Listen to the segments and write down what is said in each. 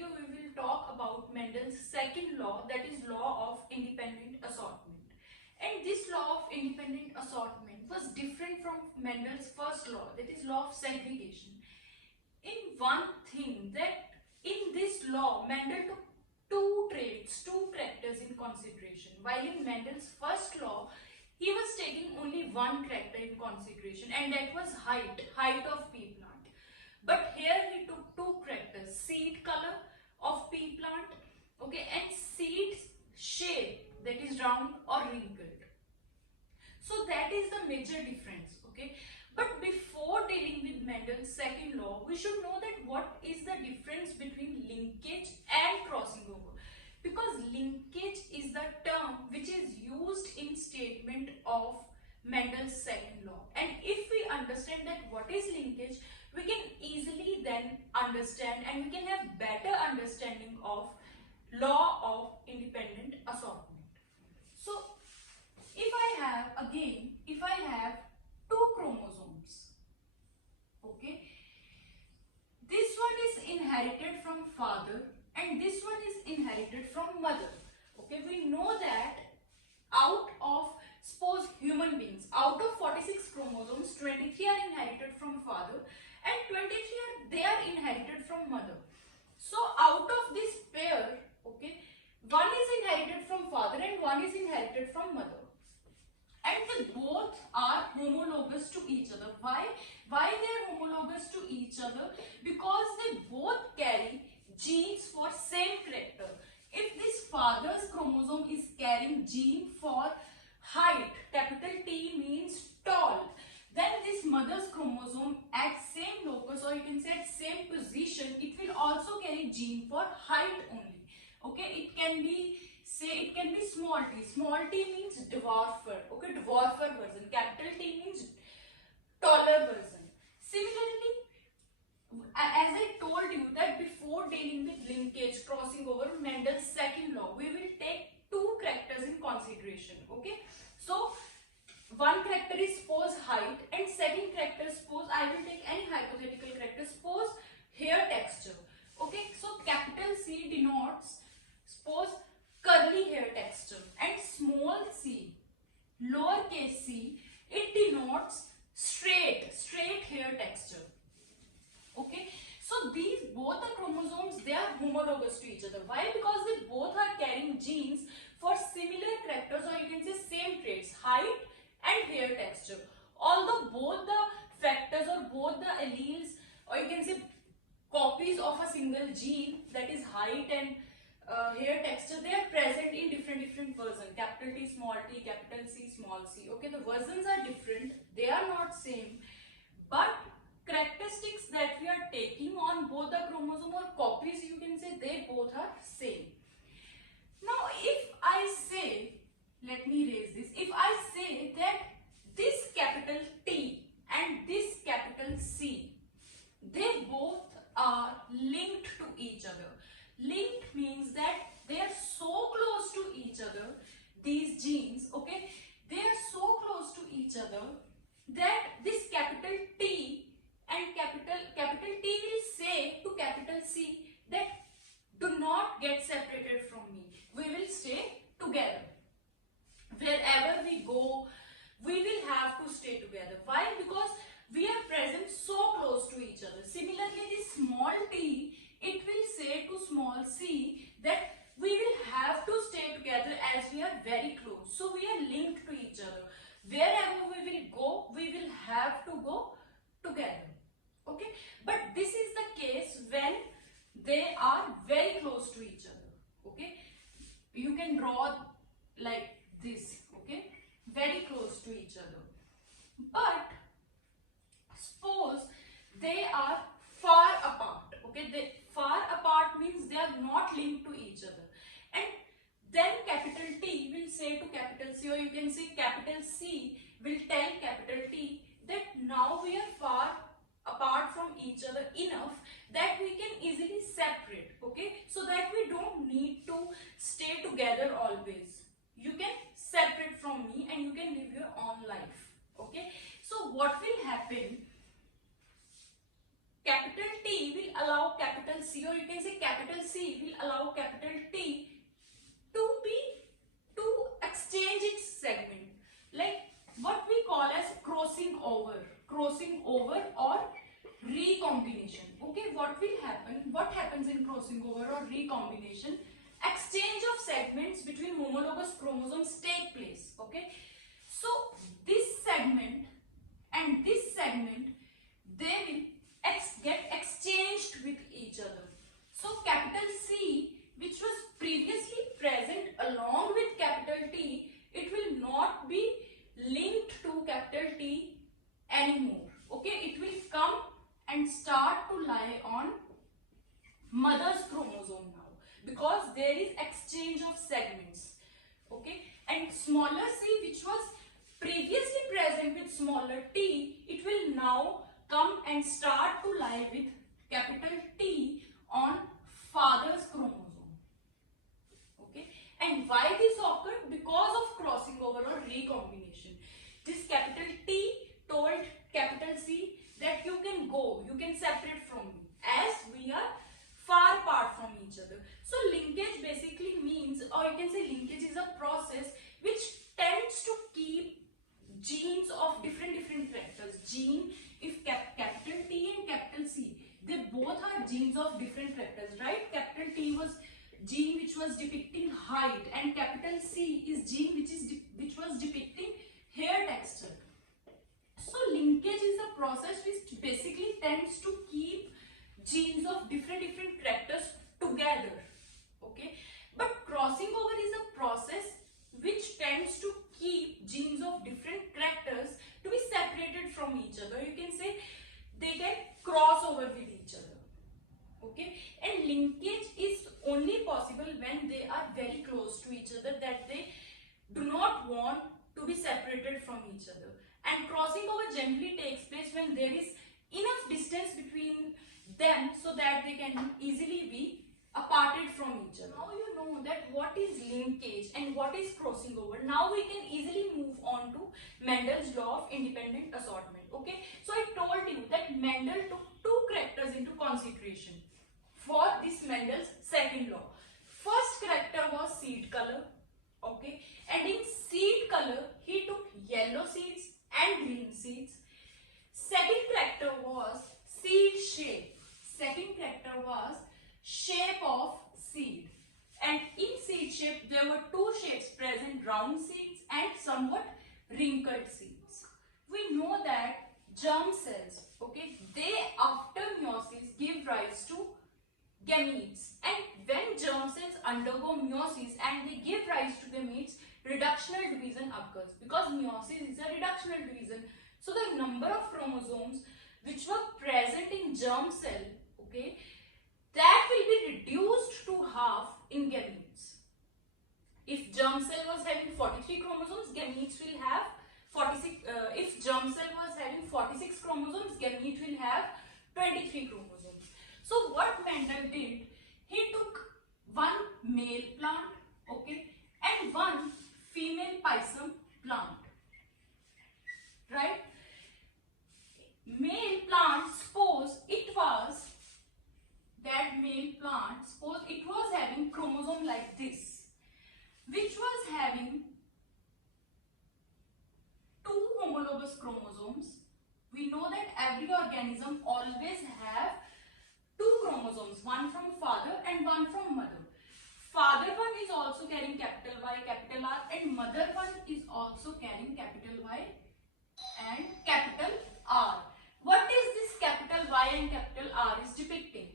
video we will talk about Mendel's second law, that is law of independent assortment. And this law of independent assortment was different from Mendel's first law, that is law of segregation. In one thing, that in this law Mendel took two traits, two characters in consideration, while in Mendel's first law he was taking only one character in consideration, and that was height of pea plant. But here he took two characters, seed color of pea plant, okay, and seed shape, that is round or wrinkled. So that is the major difference, okay. But before dealing with Mendel's second law, we should know that what is the difference between linkage and crossing over. Because linkage is the term which is used in statement of Mendel's second law. And if we understand that what is linkage, we can easily then understand and we can have better understanding of law of independent assortment. So if I have two chromosomes, okay, this one is inherited from father and this one is inherited from mother. Okay, we know that out of, suppose human beings, out of 46 chromosomes, 23 are inherited from father and 23 they are inherited from mother. So out of this pair, okay, one is inherited from father and one is inherited from mother, and they both are homologous to each other. Why they are homologous to each other? Because they both carry genes for same character. If this father's chromosome is carrying gene for height, capital T means tall, then this mother's chromosome at same locus, or you can say at same position, it will also carry gene for height only. Okay, it can be, say it can be small t. Small t means dwarfer. Okay, dwarfer version. Capital T means taller version. Similarly, as I told you that before dealing with linkage, crossing over, Mendel's second law, we will take two characters in consideration. Okay, so one character is suppose height and second character, suppose I will take any hypothetical character, suppose hair texture. Okay, so capital C denotes, suppose, curly hair texture, and small c, lowercase c, it denotes straight hair texture. Okay, so these both the chromosomes, they are homologous to each other. Why? Because they both are carrying genes for similar characters, or you can say same traits, height and hair texture. Although both the factors or both the alleles, or you can say copies of a single gene, that is height and hair texture, they are present in different versions, capital T small t, capital C small c. Okay, the versions are different, they are not same, but characteristics that we are taking on both the chromosome or copies, you can say they both are same. Now if I say, let me raise this, if I say that this capital T and this capital C, they both are linked to each other. Linked means that they are so close to each other, these genes, okay, they are so close to each other that this capital T and capital T will say to capital C that do not get separated from me, we will stay together. Wherever we go, we will have to stay together. Why? Because we are present so close to each other. Similarly, this small t, it will say to small c that we will have to stay together as we are very close. So we are linked to each other. Wherever we will go, we will have to go together. Okay, but this is the case when they are very close to each other. Okay, you can draw like this. Okay, very close to each other. But suppose they are far apart. Okay, they far apart means they are not linked to each other, and then capital T will say to capital C, or you can say capital C will tell capital T that now we are far apart from each other enough that we can easily separate. Okay, so that we don't need to stay together always. You can separate from me and you can live your own life. Okay, so what will happen? Capital T will allow capital C, or you can say capital C will allow capital T to exchange its segment, like what we call as crossing over or recombination. Okay, what happens in crossing over or recombination? Exchange of segments between homologous chromosomes take place. Okay, so this segment and this segment, they will get exchanged with each other. So capital C, which was previously present along with capital T, it will not be linked to capital T anymore. Okay, it will come and start to lie on mother's chromosome now, because there is exchange of segments. Okay, and smaller c, which was previously present with smaller t, it will now come and start to lie with capital T on father's chromosome. Okay, and why this occurred? Because of crossing over or recombination. This capital T told capital C that you can go, you can separate from me, as we are far apart from each other. So linkage basically means, or you can say linkage is a process which tends to keep genes of different characters. Gene, if capital T and capital C, they both are genes of different characters, right? Capital T was gene which was depicting height, and capital C is gene which was depicting hair texture. So linkage is a process which basically tends to keep genes of different characters together. Okay, but crossing over is a process which tends to keep genes of different characters to be separated from each other. You can say they can cross over with each other. Okay, and linkage is only possible when they are very close to each other, that they do not want to be separated from each other. And crossing over generally takes place when there is enough distance between them so that they can easily be aparted from each other. Now you know that what is linkage and what is crossing over. Now we can easily move on to Mendel's law of independent assortment. Okay, so I told you that Mendel took two characters into consideration for this Mendel's second law. First character was seed color. Okay, and in seed color he took yellow seeds and green seeds. Second character was seed shape. Second character was shape of seed, and in seed shape there were two shapes present: round seeds and somewhat wrinkled seeds. We know that germ cells, okay, they after meiosis give rise to gametes, and when germ cells undergo meiosis and they give rise to gametes, reductional division occurs, because meiosis is a reductional division. So the number of chromosomes which were present in germ cell, okay, that will be reduced to half in gametes. If germ cell was having 43 chromosomes, gametes will have 46. If germ cell was having 46 chromosomes, gamete will have 23 chromosomes. So what Mendel did, he took one male plant, okay, and one female pisum plant, right? Male plant, suppose it was having chromosome like this, which was having two homologous chromosomes. We know that every organism always have two chromosomes, one from father and one from mother. Father one is also carrying capital Y, capital R, and mother one is also carrying capital Y and capital R. What is this capital Y and capital R is depicting?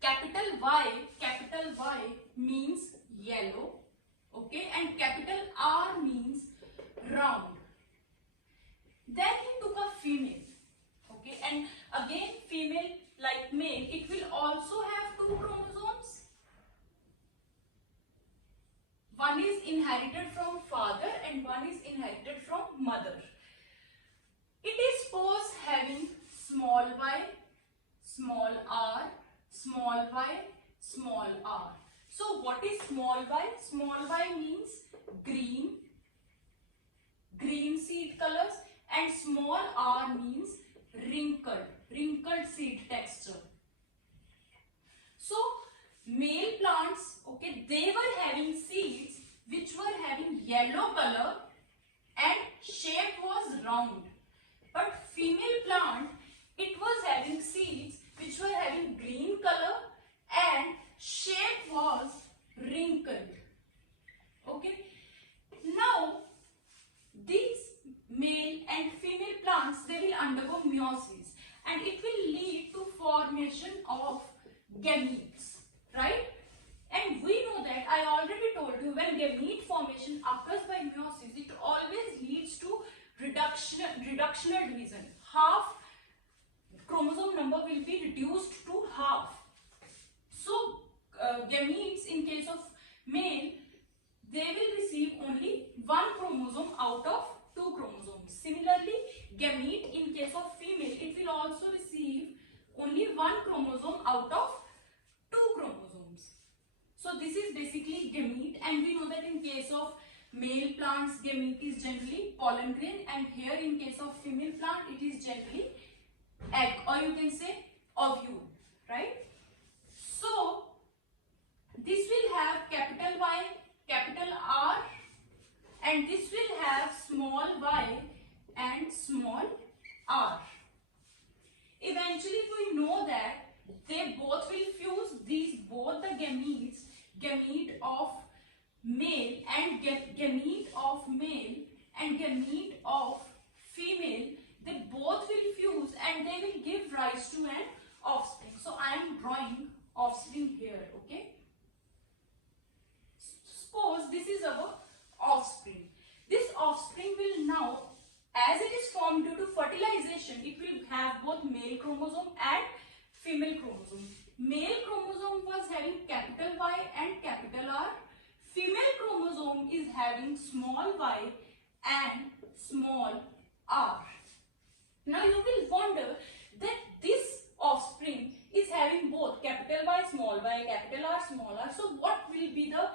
Capital Y means yellow, okay, and capital R means round. Then he took a female, okay, and again female like male, it will also have two chromosomes. One is inherited from father and one is inherited from mother. It is suppose having small y, small r, small y, small r. So what is small y? Small y means green seed colors, and small r means wrinkled seed texture. male plants, okay, they were having seeds which were having yellow color and shape was round. But female plant, it was having seeds which were having green color and shape was wrinkled. Okay. Now, these male and female plants, they will undergo meiosis and it will lead to formation of gametes, right? And we know that, I already told you, when gamete formation occurs by meiosis, it always leads to reductional division. Half chromosome number will be reduced to half. So, gametes in case of male, they will receive only one chromosome out of two chromosomes. Similarly, gamete in case of female, it will also receive only one chromosome out of two chromosomes. So this is basically gamete, and we know that in case of male plants, gamete is generally pollen grain, and here in case of female plant, it is generally egg, or you can say ovule, right? So this will have capital Y, capital R, and this will have small y and small r. Eventually we know that they both will fuse, these both the gametes, gamete of male and gamete of male and gamete of female, they both will fuse and they will give rise to an offspring. So I am drawing offspring here, okay? Suppose this is our offspring. This offspring will now, as it is formed due to fertilization, it will have both male chromosome and female chromosome. Male chromosome was having capital Y and capital R. Female chromosome is having small y and small r. Now you will wonder that this offspring is having both capital Y, small y, capital R, small r. So what will be the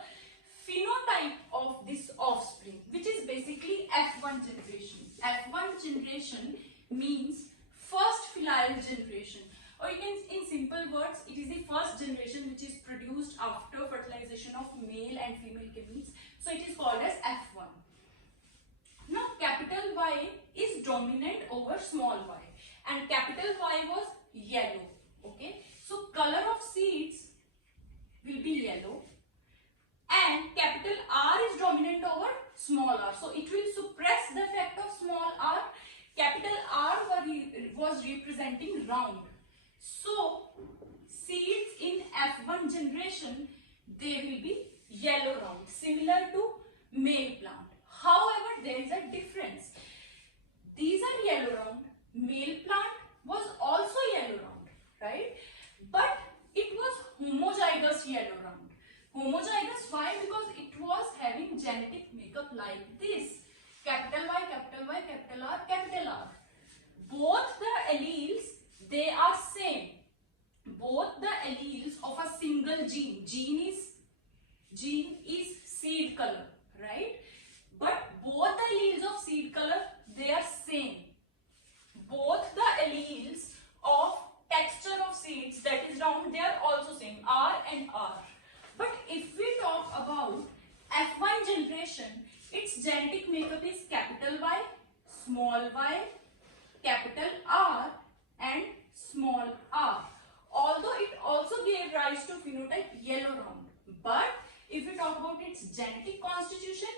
phenotype of this offspring, which is basically F1 generation. F1 generation means first filial generation, or you can, in simple words, it is the first generation which is produced after fertilization of male and female gametes. So it is called as F1. Now capital Y is dominant over small y, and capital Y was yellow. Okay, so color of seeds will be yellow, and capital R is dominant over small r. So it will suppress the effect of small r. Capital R was representing round. So seeds in F1 generation, they will be yellow round, similar to male plant. However, there is a difference. These are yellow round. Male plant was also yellow round, right? But it was homozygous yellow round. Homozygous, why? Because it was having genetic makeup like this. Capital Y, capital Y, capital R, capital R. Both the alleles, they are same. Both the alleles of a single gene. Gene is seed color, right? But both the alleles of seed color, they are same. Both the alleles of texture of seeds, that is round, they are also same, R and R. But if we talk about F1 generation, its genetic makeup is capital Y, small y, capital R and small r. Although it also gave rise to phenotype yellow round. But if we talk about its genetic constitution,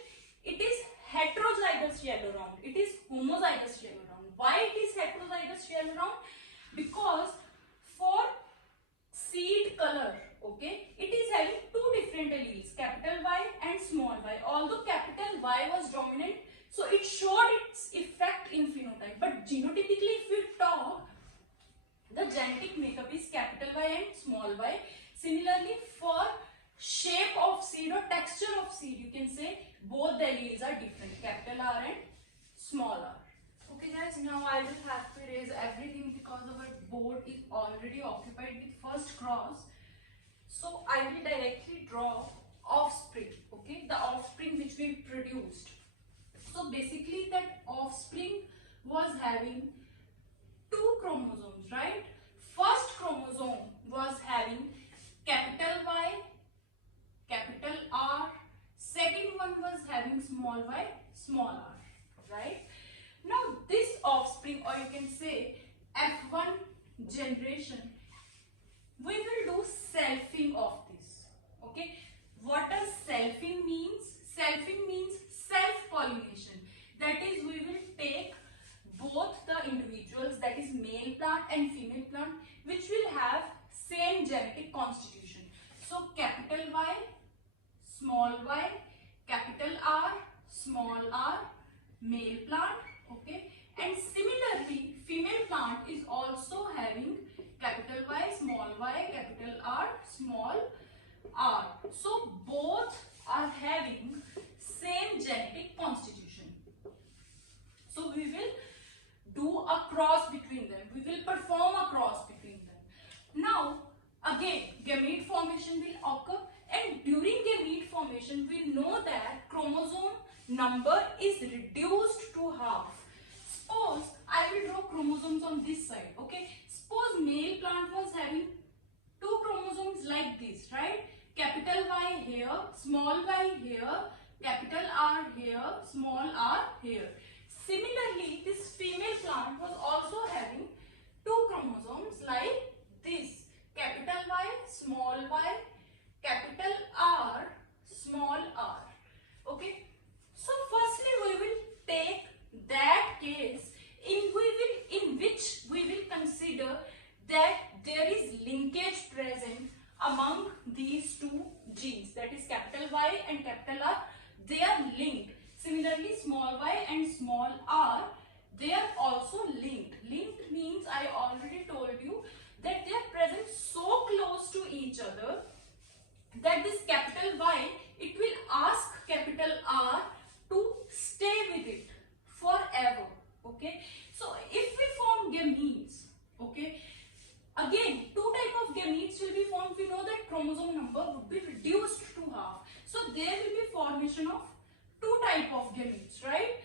it is heterozygous yellow round. It is homozygous yellow round. Why it is heterozygous yellow round? Because for seed color, okay, it is having two different alleles, capital Y and small y. Although capital Y was dominant, so it showed its effect in phenotype. But genotypically, if we talk, the genetic makeup is capital Y and small y. Similarly, for shape of seed or texture of seed, you can say both the alleles are different, capital R and small r. Okay guys, now I will have to erase everything because our board is already occupied with first cross. So I will directly draw offspring, okay, the offspring which we produced. So basically that offspring was having two chromosomes, right? First chromosome was having capital Y small y, small r, right? Now this offspring, or you can say F1 generation, we will do selfing of this. Okay, what does selfing means? Selfing means self-pollination. That is, we will take both the individuals, that is male plant and female plant, which will have same genetic constitution. So capital Y, small y, capital R, small r, male plant. Okay, and similarly female plant is also having capital Y, small y, capital R, small r. So both are having same genetic constitution. So we will do a cross between them. We will perform a cross between them. Now again gamete formation will occur, and during gamete formation we know that chromosome number is reduced to half. Suppose I will draw chromosomes on this side. Okay, suppose male plant was having two chromosomes like this, right? Capital Y here, small y here, capital R here, small r here. Similarly, this female plant was also having two chromosomes like this, capital Y, small y, capital R, small r. Okay, so firstly we will take that case in which we will consider that there is linkage present among these two genes, that is capital Y and capital R, they are linked. Similarly, small y and small r, they are also linked. Linked means, I already told you, that they are present so close to each other that this capital Y, it will ask capital R to stay with it forever. Okay, so if we form gametes, okay, again two type of gametes will be formed. We know that chromosome number would be reduced to half, so there will be formation of two type of gametes, right?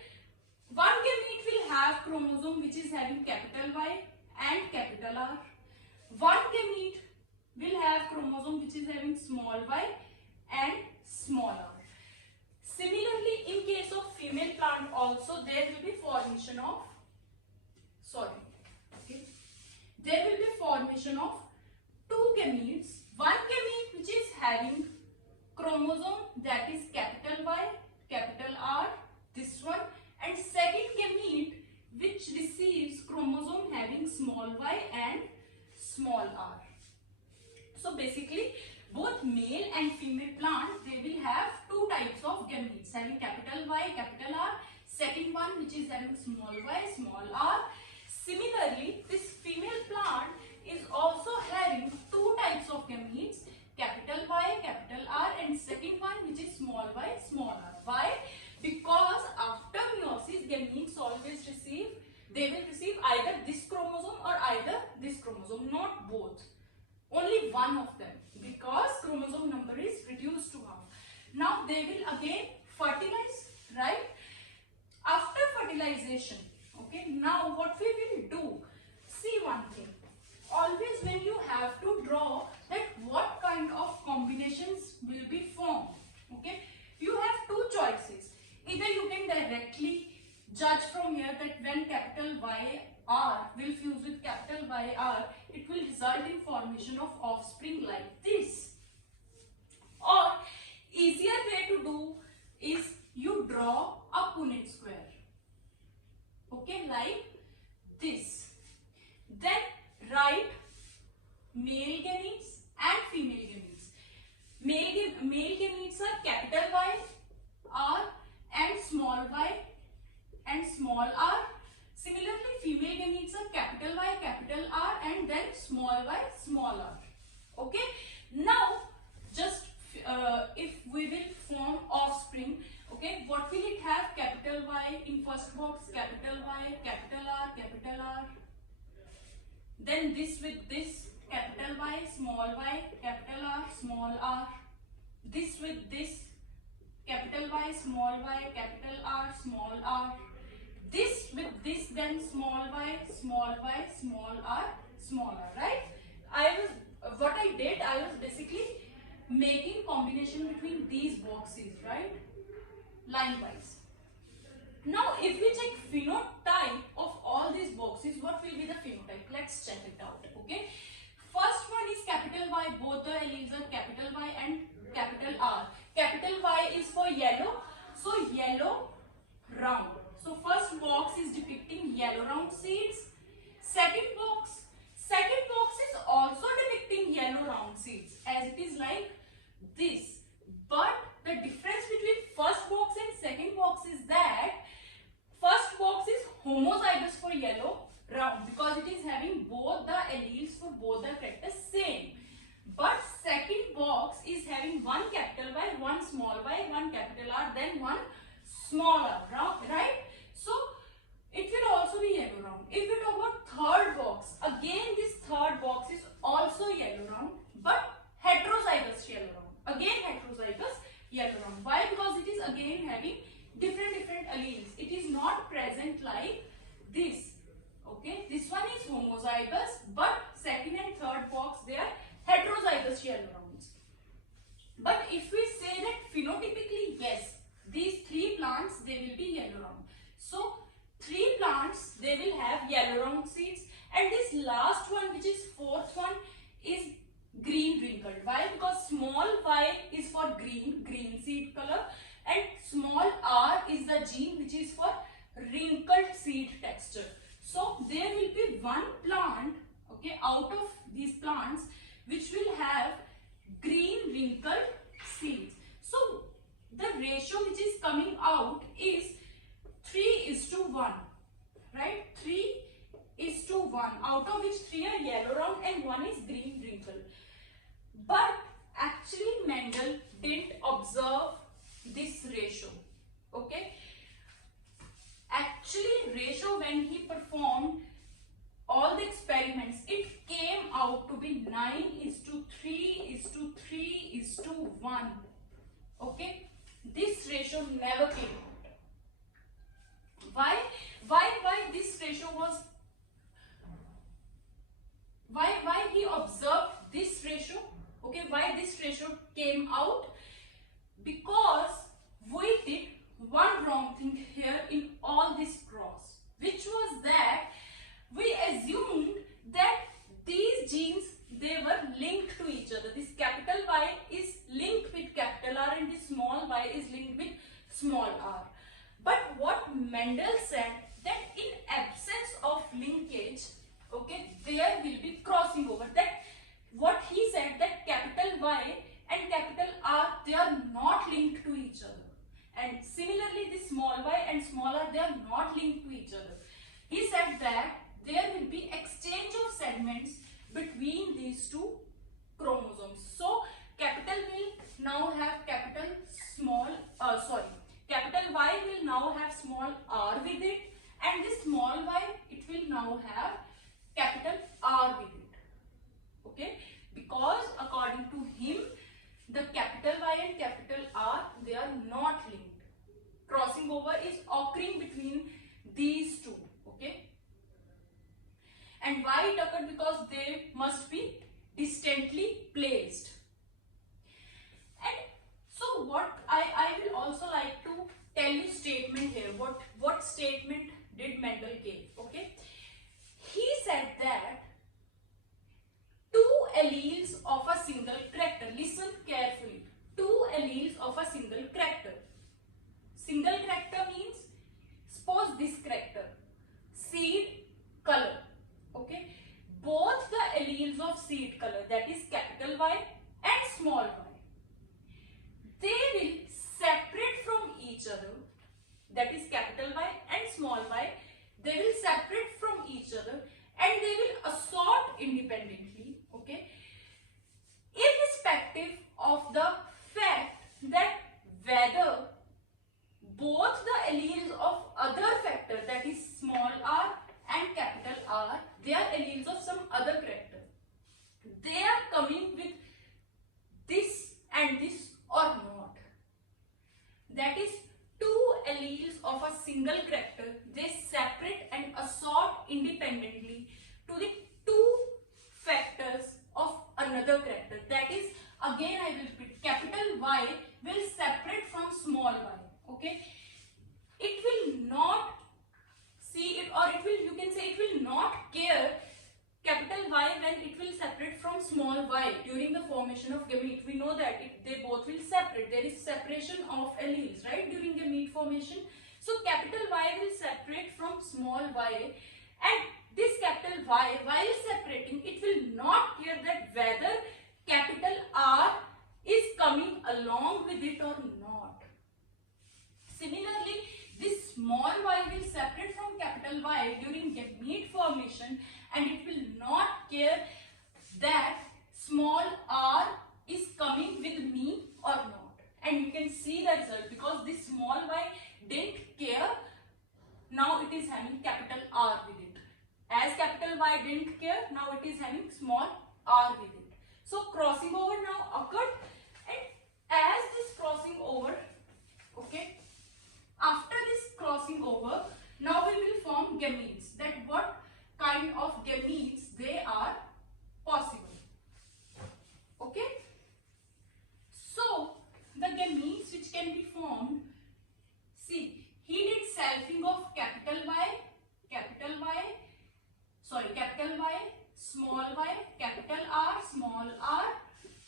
One gamete will have chromosome which is having capital Y and capital R. One gamete will have chromosome which is having small y and small r. Similarly, in case of female plant also there will be formation of, there will be formation of two gametes. One gamete which is having chromosome that is capital Y, capital R, this one, and second gamete which receives chromosome having small y and small r. So basically both male and female plant, they will have two types of gametes having capital Y, capital R, second one which is having small y, small r. Similarly, this female plant is also having two types of gametes, capital Y, capital R, and second one which is small y, small r. Why? Because after meiosis, gametes always receive, they will receive either this chromosome or either this chromosome, not both. Only one of them, because chromosome number is reduced to half. Now they will again fertilize, right? After fertilization, okay, now what we will do, see one thing, always when you have to draw that what kind of combinations will be formed, okay, you have two choices. Either you can directly judge from here that when capital Y R will fuse with capital Y R, it will result in formation of offspring like this. Or easier way to do is you draw a Punnett square, okay, like this. Then write male gametes and female gametes. Male gametes are capital Y R and small y and small r. Similarly, female gametes are capital Y, capital R, and then small y, small r. Okay. Now, just if we will form offspring, okay, what will it have? Capital Y in first box, capital Y, capital R, capital R. Then this with this, capital Y, capital R, small r. This with this, capital Y, small y, capital R, small r. This with this, then small y, small r, small r, right? What I did, I was basically making combination between these boxes, right? Line wise. Now, if we check phenotype of all these boxes, what will be the phenotype? Let's check it out. Okay. First one is capital Y. Both the alleles are capital Y and capital R. Capital Y is for yellow. So yellow round. So first box is depicting yellow round seeds. Second box is also depicting yellow round seeds, as it is like this. But the difference between first box and second box is that first box is homozygous for yellow round because it is having both the alleles for both the characters same. But second box is having one capital Y, one small y, one capital R, then one small r, right? So it will also be yellow round. If we talk about third box, again this third box is also yellow round, but heterozygous yellow round. Again heterozygous yellow round. Why? Because it is again having different alleles. It is not present like this. Okay, this one is homozygous, but second and third box they are heterozygous yellow rounds. But if we say that phenotypically, yes, these three plants they will be yellow round. So three plants they will have yellow round seeds, and this last one, which is fourth one, is green wrinkled. Why? Because small y is for green seed color, and small r is the gene which is for wrinkled seed texture. So there will be one plant, okay, out of these plants which will have green wrinkled seeds. So the ratio which is coming out is 3:1, right? 3:1, out of which 3 are yellow round and 1 is green wrinkled. But actually Mendel didn't observe this ratio, okay? Actually ratio, when he performed all the experiments, it came out to be 9:3:3:1, okay? This ratio never came out. Why this ratio was, why he observed this ratio, okay? Why this ratio came out? Because we did one wrong thing here in all this cross, which was that we assumed that these genes they were linked to each other. This capital Y is linked with capital R and this small y is linked with small r. But what Mendel said, that in absence of linkage, okay, there will be crossing over. That what he said, that capital Y and capital R they are not linked to each other, and similarly this small y and small r they are not linked to each other. He said that there will be exchange of segments between these two chromosomes. So capital will now have capital Y will now have small r with it, and this small y it will now have capital R with it, okay? Because according to him, the capital Y and capital R they are not linked. Crossing over is occurring between these two, okay? And why it occurred? Because they must be distantly placed. And so what I will also like to tell you statement here. What statement did Mendel give? Okay, he said that two alleles of a single character. Listen carefully. Two alleles of a single character. Single character means, suppose this character, seed color. Okay, both the alleles of seed color, that is capital Y and small y, they will separate from each other. That is capital Y and small y, they will separate from each other and they will assort independently, okay, irrespective of the fact that whether both the alleles of other factor, that is small r and capital R, they are alleles of some other character, they are coming with this and this or not. That is, two alleles of a single character, they separate and assort independently to the two factors of another character. That is, again I will repeat, capital Y will separate from small y, okay, it will not see it, or it will, you can say, it will not care capital Y when it will separate from small y during the formation of gamete. We know that they both will separate. There is separation of alleles, right, during gamete formation. So capital Y will separate from small y, and this capital Y, while separating, it will not care that whether capital R is coming along with it or not. Similarly, this small y will separate from capital Y during gamete formation, and it will not care that small r is coming with me or not. And you can see the result, because this small y didn't care, now it is having capital R with it. As capital Y didn't care, now it is having small r with it. So crossing over now occurred, and as this crossing over, okay, after this crossing over, now we will form gametes. That what kind of gametes they are possible. Okay. So the gametes which can be formed, see, he did selfing of capital Y, small y, capital R, small r,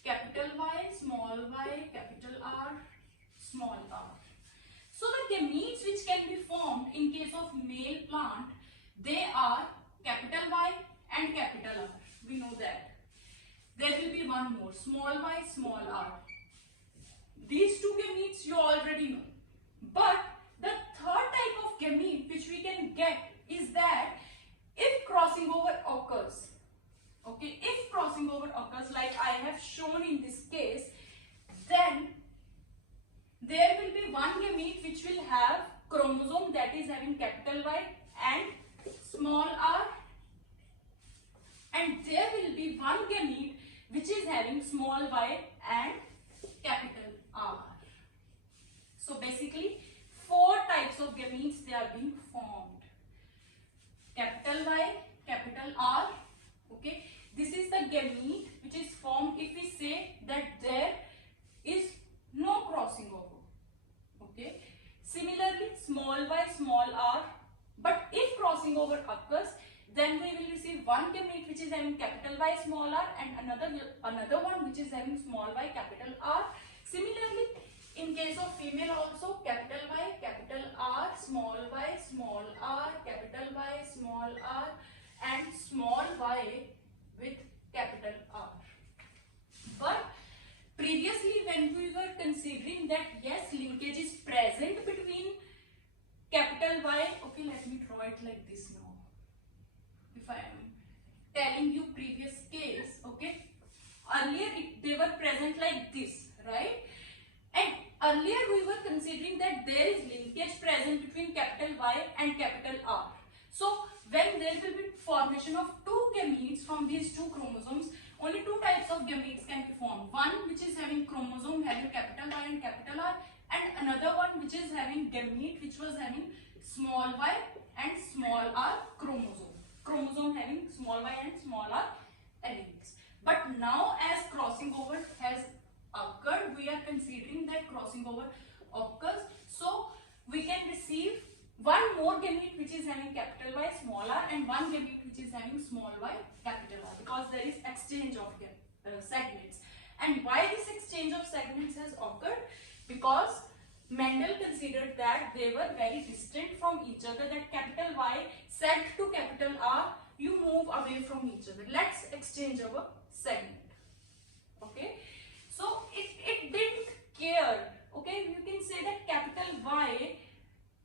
capital Y, small y, capital R, small r. So the gametes which can be formed in case of male plant, they are capital Y and capital R. We know that. There will be one more, small y, small r. These two gametes you already know. But the third type of gamete which we can get is that if crossing over occurs, okay, if crossing over occurs like I have shown in this case, then there will be one gamete which will have chromosome that is having capital Y and small r, and there will be one gamete which is having small y and capital R. So basically 4 types of gametes they are being formed. Capital Y, capital R, okay. This is the gamete which is formed if we say that there is no crossing over, okay. Similarly, small y, small r, but if crossing over occurs, then we will receive one gamete which is having capital Y, small r, and another one which is having small y, capital R. Similarly, in case of female also, capital Y, capital R, small y, small r, capital Y, small r, and small y with capital R. But previously when we were considering that yes, linkage is present between capital Y, okay, let me draw it like this now. If I am telling you previous case, okay, earlier they were present like this, right? And earlier we were considering that there is linkage present between capital Y and capital R. So when there will be formation of 2 gametes from these 2 chromosomes, only 2 types of gametes can be formed. One which is having chromosome having capital Y and capital R, and another one which is having gamete which was having small y and small r chromosome having small y and small r alleles. But now as crossing over has occurred, we are considering that crossing over occurs, so we can receive one more gamete which is having capital Y, small r, and one gamete which is having small y, capital R, because there is exchange of segments. And why this exchange of segments has occurred? Because Mendel considered that they were very distant from each other, that capital Y said to capital R, you move away from each other, let's exchange our segment. Okay, so it didn't care. Okay, you can say that capital Y,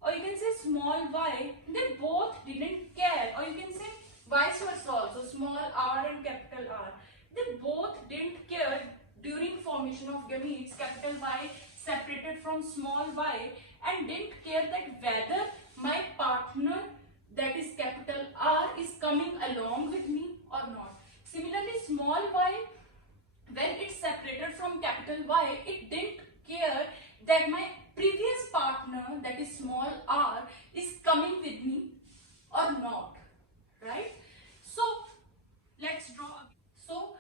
or you can say small y, they both didn't care, or you can say vice versa also, small r and capital R, they both didn't care during formation of gametes. Capital Y separated from small y and didn't care that whether my partner, that is capital R, is coming along with me or not. Similarly, small y, when it separated from capital Y, it didn't care that my previous partner, that is small r, is coming with me or not, right? So let's draw. So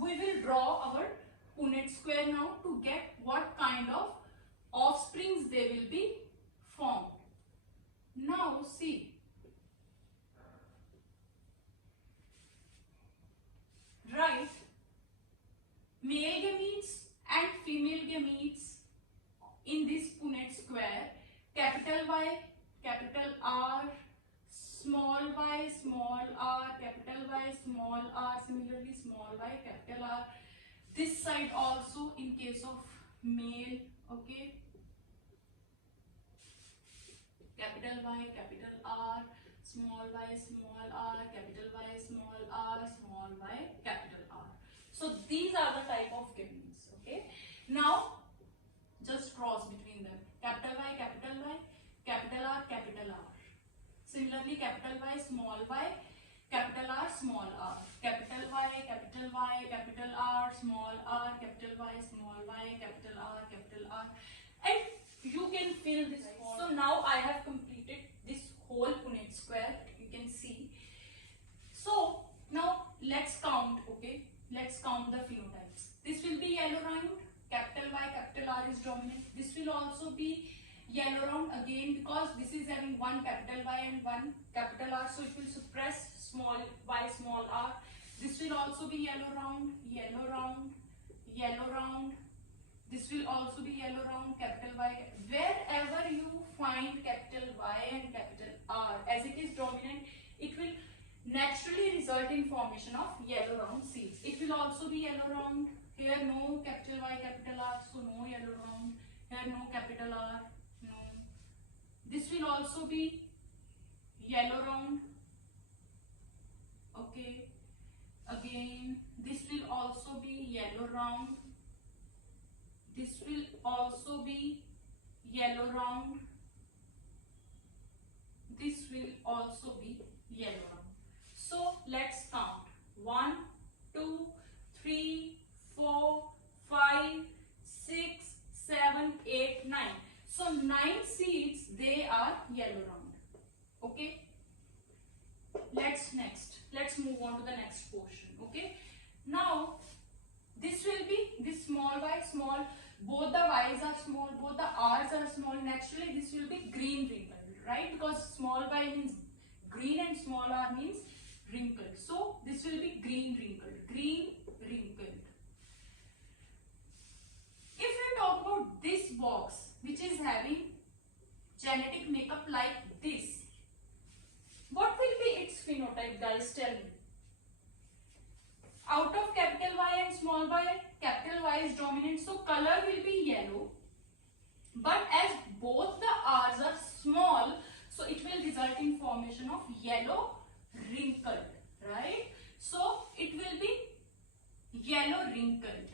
we will draw our Punnett square now to get what kind of offsprings they will be formed. Now see, write male gametes and female gametes in this Punnett square. Capital Y, capital R, small y, small r, capital Y, small r, similarly small y, capital R. This side also in case of male, okay. Capital Y, capital R, small y, small r, capital Y, small r, small y, capital R. So these are the type of gametes, okay. Now just cross between them. Capital Y, capital Y, capital R, capital R. Similarly, capital Y, small y, capital R, small r. Capital Y, capital Y, capital R, small r, capital Y, small y, capital R, capital R. And you can fill this form. So now I have completed this whole Punnett square. You can see. So now let's count, okay. Let's count the phenotypes. This will be yellow round. Capital Y, capital R is dominant. This will also be yellow round again because this is having one capital Y and one capital R, so it will suppress small y, small r. This will also be yellow round, yellow round, yellow round. This will also be yellow round, capital Y. Wherever you find capital Y and capital R as it is dominant, it will naturally result in formation of yellow round seeds. It will also be yellow round. Here no capital Y, capital R, so no yellow round. Here no capital R, no. This will also be yellow round, okay. Again, this will also be yellow round. This will also be yellow round. This will also be yellow round. So let's count. 1, 2, 3, 4, 5, 6, 7, 8, 9. So 9 seeds, they are yellow round. Okay. Let's move on to the next portion. Okay. Now this will be this small y, small. Both the y's are small, both the r's are small. Naturally, this will be green wrinkled, right? Because small y means green and small r means wrinkled. So this will be green wrinkled, green wrinkled. If we talk about this box, which is having genetic makeup like this, what will be its phenotype, guys? Tell me. Out of capital Y and small y, capital Y is dominant, so color will be yellow. But as both the R's are small, so it will result in formation of yellow wrinkled, right? So it will be yellow wrinkled.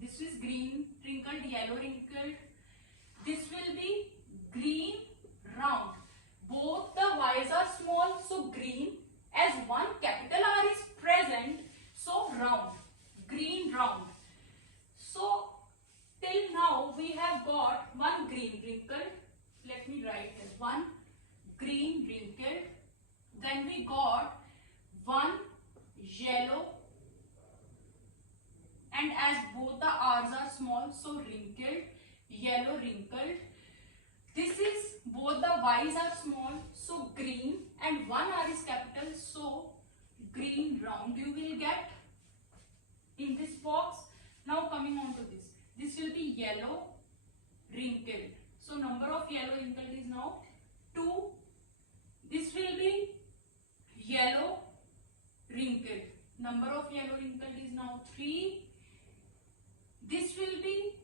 This is green wrinkled, yellow wrinkled. This will be green round. Both the Y's are small, so green. As one capital R is present, so round, green round. So till now we have got one green wrinkled. Let me write this. One green wrinkled. Then we got one yellow. And as both the R's are small, so wrinkled, yellow wrinkled. This is both the Y's are small, so green, and one R is capital, so green round you will get in this box. Now coming on to this. This will be yellow wrinkled. So number of yellow wrinkled is now 2. This will be yellow wrinkled. Number of yellow wrinkled is now 3. This will be,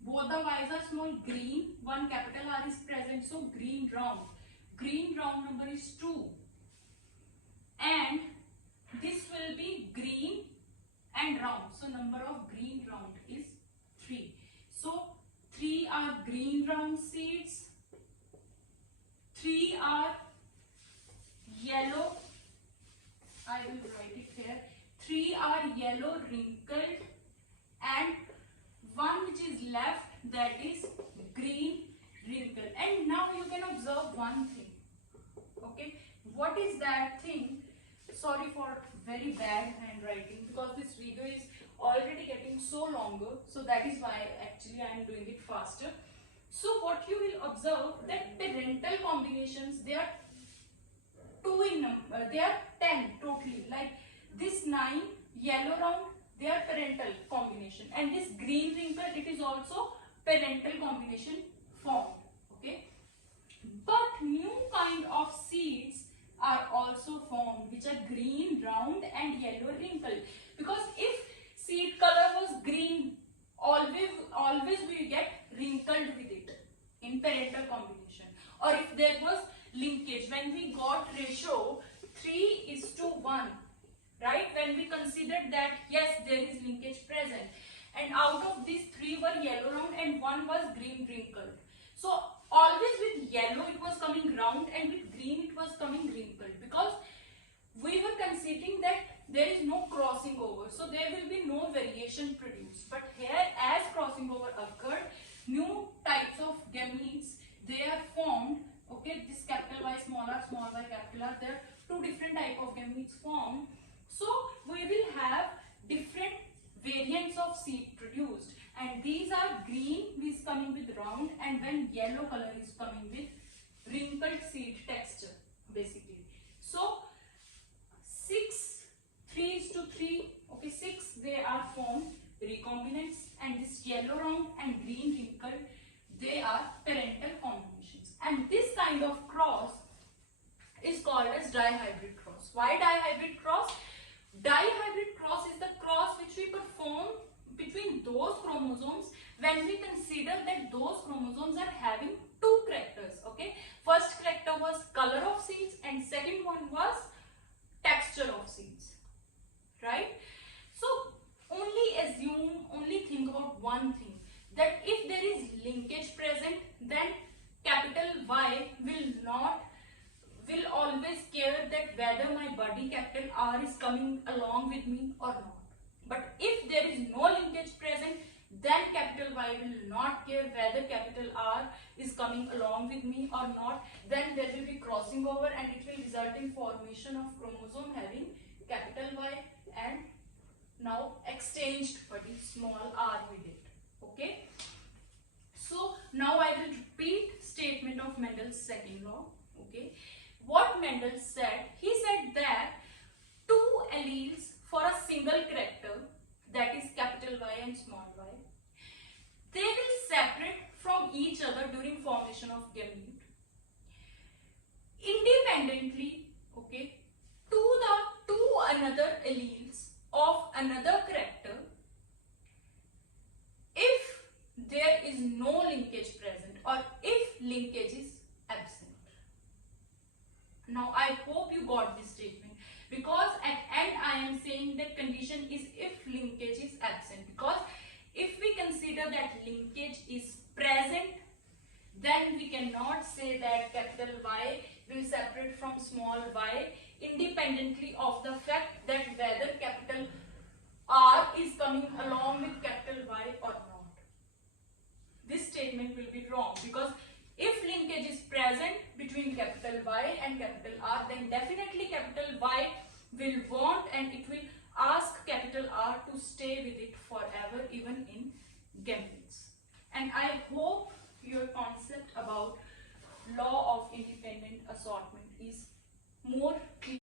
both the Y's are small, green, one capital R is present, so green round. Green round number is 2. And this will be green and round. So number of green round is 3. So 3 are green round seeds. 3 are yellow. I will write it here. 3 are yellow wrinkled, and one which is left, that is green wrinkled. And now you can observe one thing. Okay, what is that thing? Sorry for very bad handwriting, because this video is already getting so longer, so that is why actually I am doing it faster. So what you will observe that parental combinations, they are two in number, they are 10 totally. Like this 9 yellow round, they are parental combination, and this green wrinkle, it is also parental combination formed. Okay, but new kind of seeds are also formed, which are green round and yellow wrinkle. Because if seed color was green, always we get wrinkled with it in parental combination. Or if there was linkage, when we got ratio 3:1, right, when we considered that yes, there is linkage present, and out of these 3 were yellow round and 1 was green wrinkled. So always with yellow it was coming round, and with green it was coming wrinkled, because we were considering that there is no crossing over, so there will be no variation produced. But here, as crossing over occurred, new types of gametes, they are formed. Okay, this capital Y, small y, capital R, there are two different type of gametes formed. So we will have different variants of seed produced, and these are green is coming with round, and when yellow color is coming with wrinkled seed texture basically. So 6 3:3, okay, 6 they are formed recombinants, and this yellow round and green wrinkled, they are parental combinations. And this kind of cross is called as dihybrid cross. Why dihybrid cross? Dihybrid cross is the cross which we perform between those chromosomes when we consider that those chromosomes are having two characters. Okay, first character was color of seeds, and second one was texture of seeds, right? So only think about one thing, that if there is linkage present, then capital Y will always care that whether my body capital R is coming along with me or not. But if there is no linkage present, then capital Y will not care whether capital R is coming along with me or not. Then there will be crossing over, and it will result in formation of chromosome having capital Y and now exchanged body small r with it. Okay, so now I will repeat statement of Mendel's second law. Okay, what Mendel said, he said that two alleles for a single character, that is capital Y and small y, they will separate from each other during formation of gamete independently, okay, to another alleles of another character if there is no linkage present or if linkage is absent. Now I hope you got this statement, because at end I am saying that condition is if linkage is absent, because if we consider that linkage is present, then we cannot say that capital Y will separate from small y independently of the fact that whether capital R is coming along with capital Y or not. This statement will be wrong, because if linkage is present between capital Y and capital R, then definitely capital Y will want and it will ask capital R to stay with it forever, even in gametes. And I hope your concept about law of independent assortment is more clear.